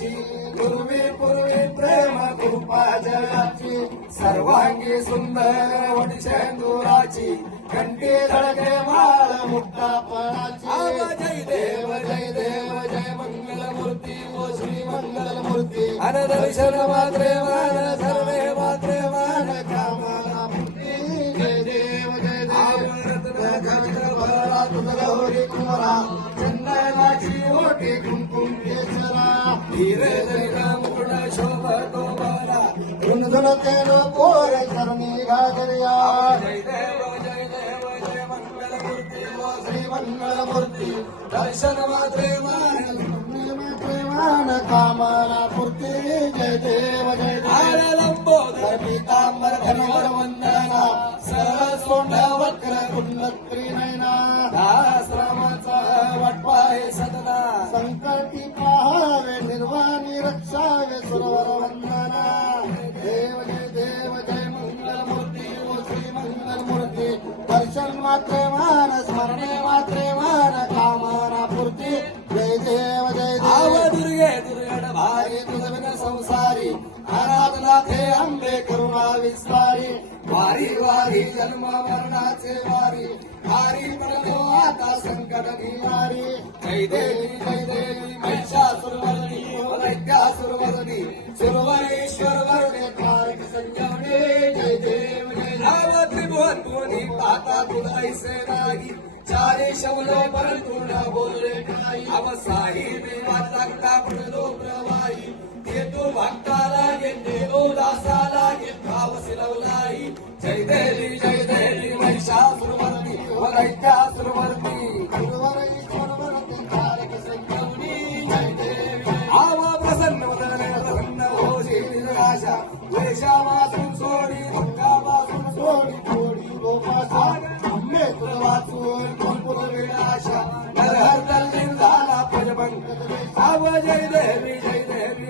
जगाची. पूर्वी पूर्वी प्रेम कृपा जगाची. सर्वांगी सुंदर वटशेंदुराची घंटी धडके माळ मुक्तापणाची. जय देव. जय देव जय मंगल मूर्ती ओ श्री मंगल मूर्ती अन दर्शन मात्रे मान सर्वे मात्रे मान. कामना मूर्ती जय देव जय देव. गौरी कुमरा. चंदनाची ओटी हिरे जगा पोर श्री मंगल मूर्ती दर्शन मात्रे मान पूर्ती जय देव जय लंबोदर पीतांबर धनवर वंदना सरळ सोंड वक्र कुंड त्रिनयना आश्रमाचा वटपाय सदना संकटी पहावे रक्षावे सुरवर वंदना देव जय देव जय मंगल मूर्ती श्री मंगल मूर्ती दर्शन मात्रे मान स्मरणे मात्रे मान कामना पूर्ती। जय देव जय देव। दुर्गे दुर्गड भारी। तुझविन संसारी। आराधना थे अंबे करुणा विस्तारी। वारी वारी जन्म मरणाचे वारी। वारी पडलो आता संकट निवारी। जय देवी जय देवी महिषासुरवर्णी। पाहता नाही चारे शब्द परंतु न बोलले काही अवसाही देवात लागता पडलो प्रवाही. येतो भक्ताला येतो दासाला येतो वसिलवलाई जय देवी जय देवी महिषासुरवर्णी व दैत्यासुरवर्णी सुरवरेश्वरवर्णी आवा प्रसन्न वदने प्रसन्न होशी निराशा वेशावासून सोडी आव जय देवी जय देवी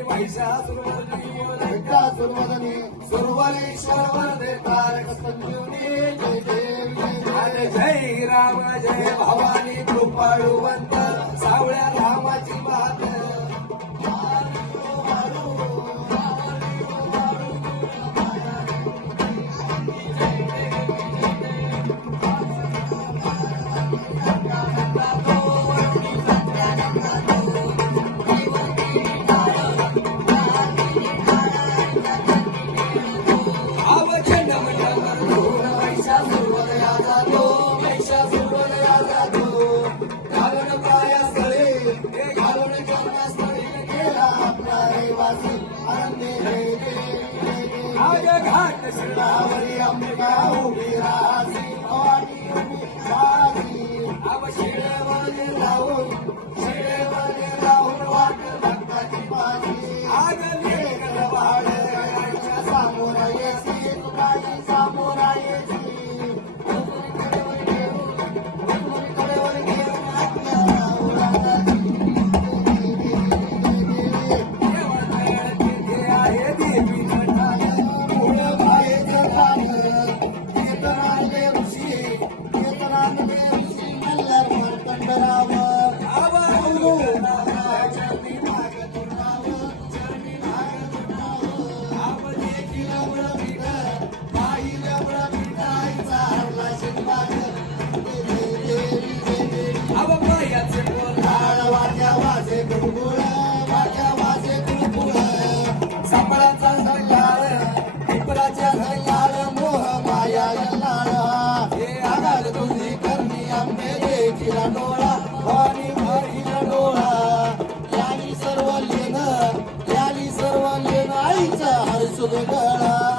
दैत्यासुरवर्णी सुरवरेश्वर वरदे तारक संजीवनी जय देवी जय राम जय भवानी कृपाळुवंत सावळ्या रामाची ಸಿಂಗಾವರಿ ಅಂಬಿಕಾ ಉಗಿರಾ solidará.